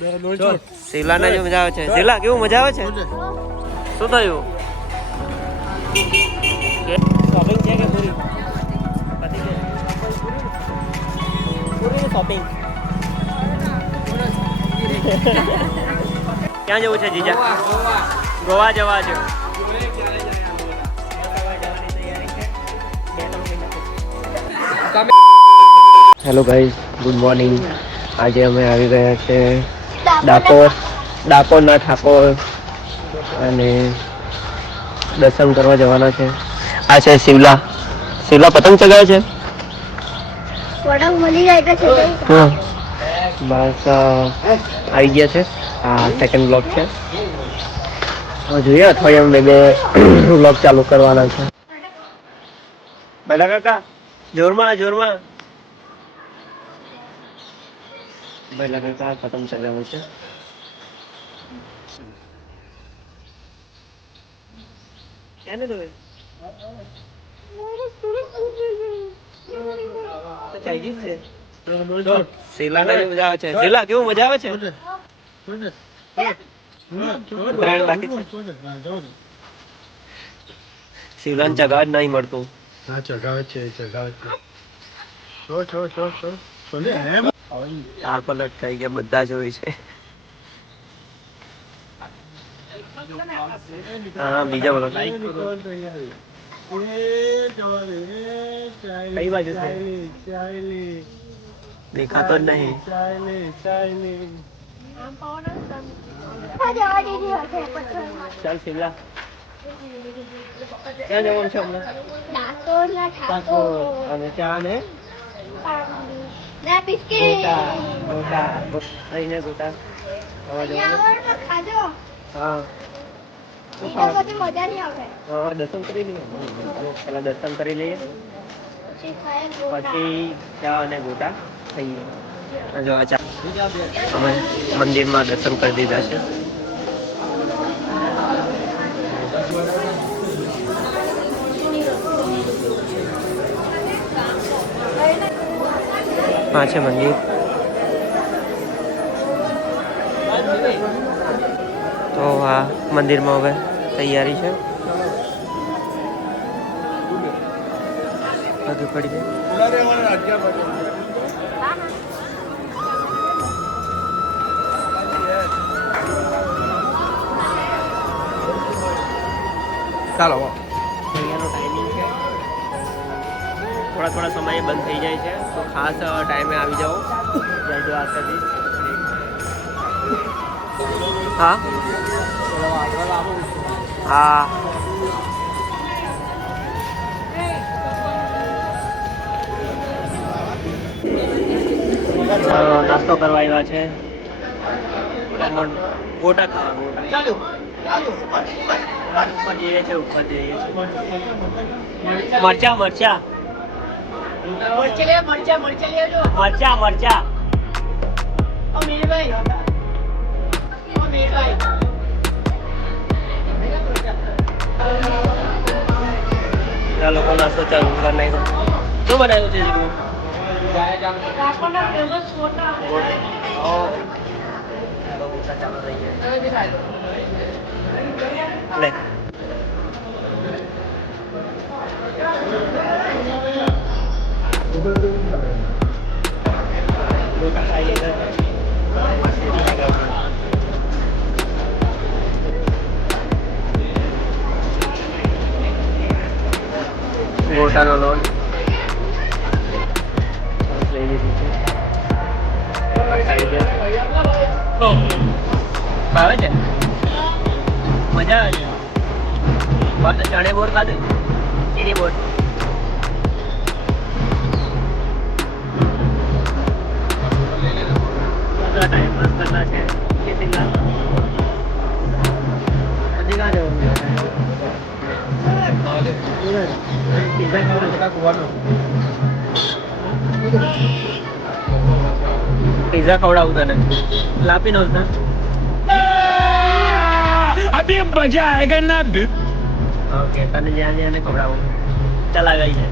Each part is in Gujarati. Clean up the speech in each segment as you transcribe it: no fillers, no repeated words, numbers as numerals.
શિવલાને જો મજા આવે છે. શિવલા કેવું મજા આવે છે? શું થયું? શોપિંગ છે કે પૂરી? પૂરી શોપિંગ. ક્યાં જવું છે જીજા? ગોવા જવા છે. Hello guys, good morning. આજે અમે આવી ગયા છે ડાકોરના ઠાકોર અને દર્શન કરવા જવાના છે. આ છે શિવલા. શિવલા પતંગ ચગાવે છે. પતંગ મળી જાય છે. બસ આવી ગયા છે. આ સેકન્ડ બ્લોક છે. હવે જોઈએ અઠવાડિયામાં બે બ્લોક ચાલુ કરવાના છે. બેટા કાકા જોરમાં જોરમાં. પહેલા કરતા પતંગ ચગાવે છે. ક્યાં ને શિવલા મજા આવે છે. શિવલા કેવું મજા આવે છે? શિવલાને ચગાવ જ નહીં મળતું. હા ચગાવે છે ચગાવે છે. તાર પર લટકાઈ ગયા બધા જોઈ છે. હા બીજા બોલો. કઈ બાજુ છે? દેખાતો જ નહીં. ચાલ શિવલા ક્યાં જવાનું છે હમણાં? અને ચા ને ગોટા. હા દર્શન કરી લઈએ. પેલા દર્શન કરી લઈએ પછી ચા અને ગોટા ખાઈએ. જો અમે મંદિરમાં દર્શન કરી દીધા છે. હા છે મંદિર. તો આ મંદિરમાં હવે તૈયારી છે. પગે પડી જાય. ચાલો અહીંયાનો ટાઈમિંગ છે. થોડા સમયે બંધ થઈ જાય છે, તો ખાસ ટાઈમે આવી જાઓ. જય દ્વારકાધીશ. હા હા નાસ્તો કરવા આવ્યા છે. ગોટા ખાવા. ઉપર જઈએ છે. મરચા મરચા લોકો નાસ્તો ચાલુ કરી નાખ્યો. શું બનાવ્યું છે? ચાલુ થઈ ગયા. ગોટાનો લોટ લઈ લીધું છે. ભાવે છે? મજા આવે છે. ચણે બોર ખાધું? ચીની બોર. ટાઈમ પાસ કરતા છે. હજી ક્યાં જવાનું? પિઝા ખવડાવું તને. લાપી નો અભી મજા આયેગા ના. ઓકે તને જ્યાં જ્યાં ખવડાવું. ચલા ગઈ છે.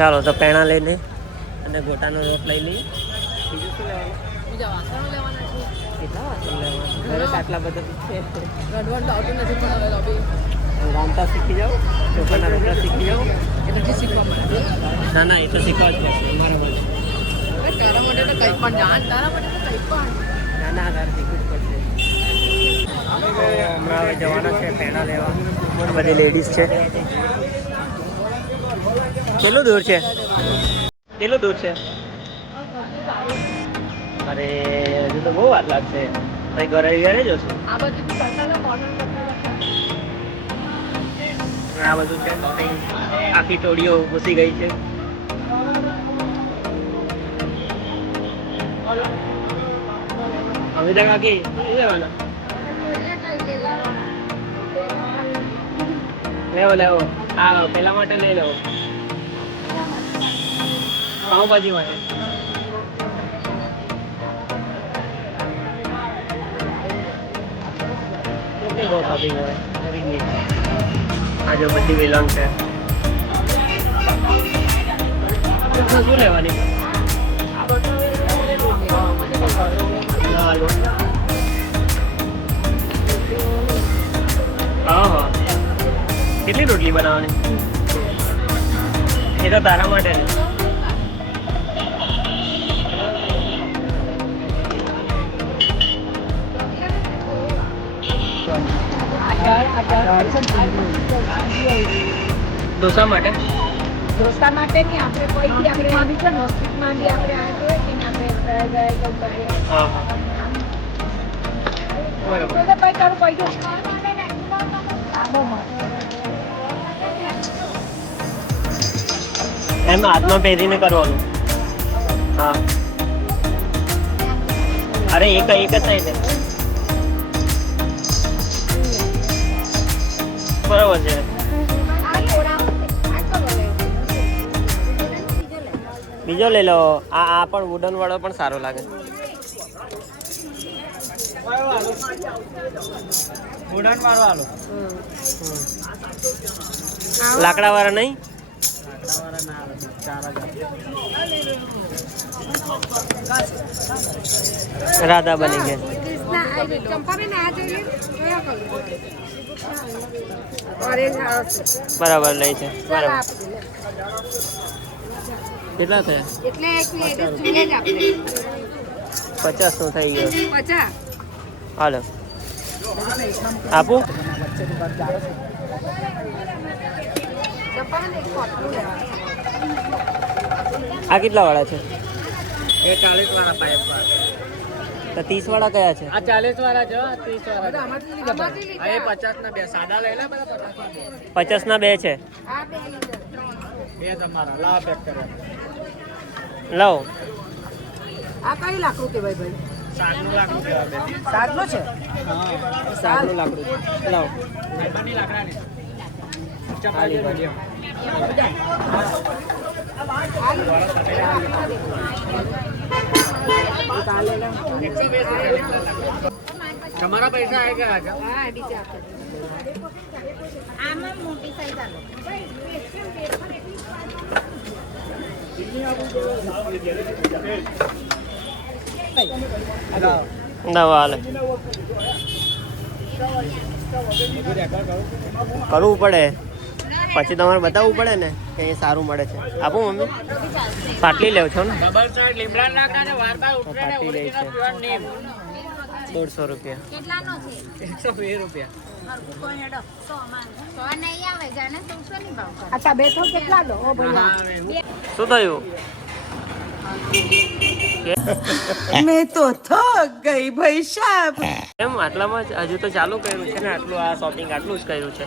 ચાલો તો પેણા લઈને અને ગોટાનો રોટ લઈ લઈએ. બીજું શું લેવાનું? બીજા વાસણો લેવાના છે. કેટલા વાસણ લેવાના? ઘરે તો આટલા બધા છે. રડવાનું તો આવતું નથી પણ હવે લોબી રાંધતા શીખી જાઓ, ચોખાના રોટલા શીખી જાઓ. એ નથી શીખવા મળે. ના ના, એ તો શીખવા જ પડશે અમારા માટે. તારા માટે તો કંઈ પણ જાણ, તારા માટે તો કંઈ પણ. ના ના, તારે શીખવું જ પડશે. હમણાં હવે જવાના છે પેણા લેવા. બધી લેડીઝ છે. કેટલું દૂર છે? કેટલું દૂર છે? અરે હજુ તો બહુ વાર લાગશે. ભાઈ ઘરે ઘરે જશો. આ બધું આ બધું છે. આખી ટોળીઓ ઘૂસી ગઈ છે. હવે તક આખી લેવાના લેવો લેવો. આ પેલા માટે લઈ લેવો. પાઉંભાજી માટે. બહુ શોપિંગ હોય. આજે બધી વેલણ છે. શું લેવાની? હા હા. કેટલી રોટલી બનાવવાની? એ તો તારા માટે ને. ઢોસા માટે? ઢોસા માટે નહીં, આપણે કોઈથી આપણે હોસ્પિટલમાં બી આપણે આવ્યા હોય ને આપણે હા હા બરાબર. એમ હાથમાં પહેરીને કરવાનું. હા અરે એક જ થાય છે. બરાબર છે. બીજો લઈ લો. આ પણ વુડન વાળો પણ સારો લાગે. વુડન વાળો આલો. લાકડા વાળા નહીં? રાધા બની ગયા. બરાબર લઈ છે. બરાબર. કેટલા થયા? 50 નો થઈ ગયો. હાલો આપું. આ કેટલા વાળા છે? એ 40 વાળા પાઇપ વાળા. તો 30 વાળા કયા છે? આ 40 વાળા છે. 30 વાળા. આ 50 ના બે સાદા લઈ લે. 50 ના બે છે. બે તમારા લાવ પેક કરો. લાવ. આ કઈ લાકડું કે ભાઈ? સાગનું લાકડું કહેવાય. સાગનો છે? હા સાગનું લાકડું. લાવ. લેબરની લાકડાની. ચપાલી ભજીયા. તમારા પૈસા આવી ગયા છે? હા બીજે આપો. આમાં મોટી સાઈઝ આલો. ના હાલે. કરવું પડે પછી તમારે બતાવવું પડે ને કે એ સારું મળે છે. આપું મમ્મી? પાટલી લેવ છો ને? પાટલી લે છે 150 રૂપિયા. કેટલાનો છે? 120 રૂપિયા. અચ્છા બેઠો કેટલા લો? ઓ ભાઈ શું થયું? મેં તો થક ગઈ ભાઈ સાહેબ. એમ આટલામાં જ હજુ તો ચાલુ કર્યું છે ને. આટલું આ શોપિંગ આટલું જ કર્યું છે.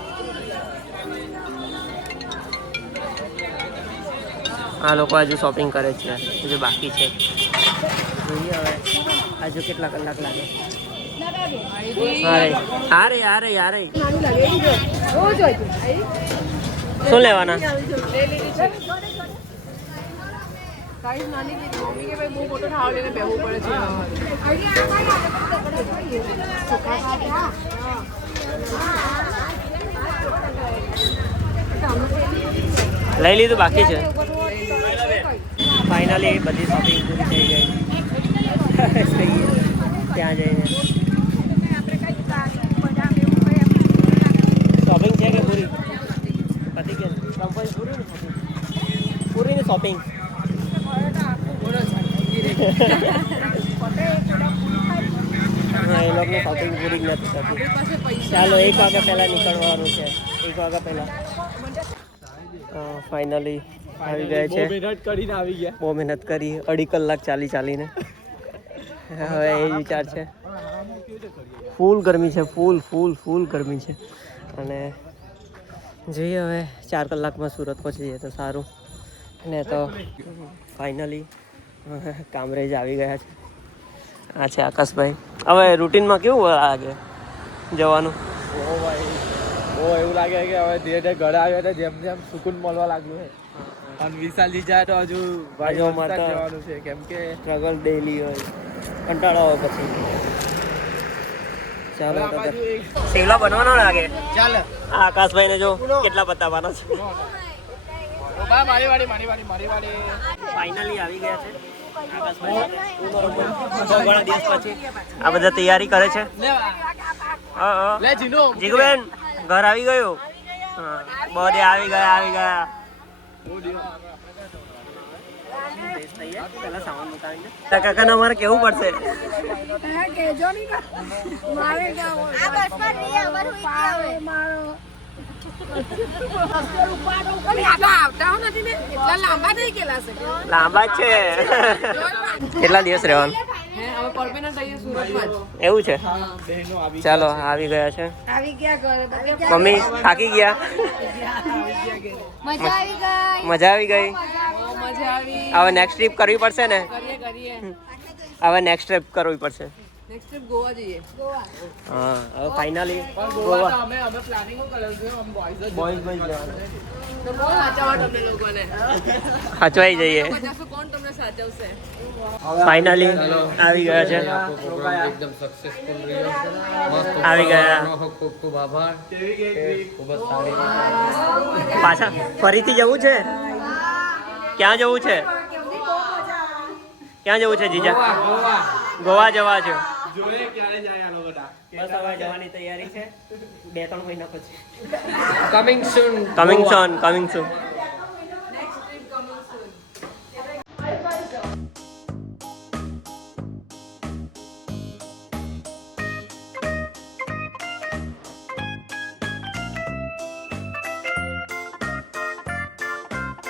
આ લોકો હજુ શોપિંગ કરે છે. હજુ બાકી છે. જોઈએ હવે હજુ કેટલા કલાક લાગે. હારે હારે હારે. શું લેવાના? સાઈઝ નાની કે મમ્મી કે ભાઈ બહુ મોટો થાળ લઈને બેહવું પડે છે. લઈ લીધું બાકી છે. ફાઇનલી બધી શોપિંગ પૂરી થઈ ગઈ. ત્યાં જઈને શોપિંગ છે કે પૂરી પતી ગઈ પૂરી ને શોપિંગ એ લોકોની શોપિંગ પૂરી જ નથી થતી. ચાલો 1 વાગ્યા પહેલાં નીકળવાનું છે. 1 વાગ્યા પહેલાં ફાઇનલી આવી ગયા છે. બહુ મહેનત કરી 2.5 કલાક ચાલીને હવે એ વિચાર છે. ફૂલ ગરમી છે, ફૂલ ગરમી છે. અને જોઈએ હવે 4 કલાકમાં સુરત પહોંચી જઈએ તો સારું. ને તો ફાઇનલી કામરેજ આવી ગયા છે. આ છે આકાશભાઈ. હવે રૂટીનમાં કેવું લાગે જવાનું? બહુ એવું લાગે કે હવે ધીરે ધીરે ઘરે આવ્યા તો જેમ જેમ સુકૂન મળવા લાગ્યું છે. અને વિશાલજી જાય તો હજુ ભાઈઓ મારતા જવાનું છે કેમ કે સ્ટ્રગલ ડેલી હોય, કંટાળો આવે પછી. ચાલો સેવલા બનવાનો લાગે. ચાલો આકાશભાઈને જો કેટલા બતાવવાના છે. મારી વાળી ફાઇનલી આવી ગયા છે આકાશભાઈ. બહુ ઘણા દિવસ પછી આ બધા તૈયારી કરે છે. જીગુબેન ઘર આવી ગયું. બધે આવી ગયા. કાકા અમારે કેવું પડશે? લાંબા છે. કેટલા દિવસ રહેવાનું? એવું છે. ચાલો આવી ગયા છે. મમ્મી થાકી ગયા? મજા આવી ગઈ. હવે નેક્સ્ટ ટ્રીપ કરવી પડશે ને? હવે નેક્સ્ટ ટ્રીપ કરવી પડશે. હા હવે ફાઇનલી ગોવા. સાચવાઈ જઈએ. ફાઇનલી આવી ગયા છે. એકદમ સક્સેસફુલ રહ્યો. આવી ગયા. ખૂબ ખૂબ આભાર. ખૂબ જ સારી. પાછા ફરીથી જવું છે? ક્યાં જવું છે? ક્યાં જવું છે જીજા? ગોવા જવા છે. બસ હવે જવાની તૈયારી છે 2-3 મહિના પછી. કમિંગ સૂન. કમિંગ સૂન.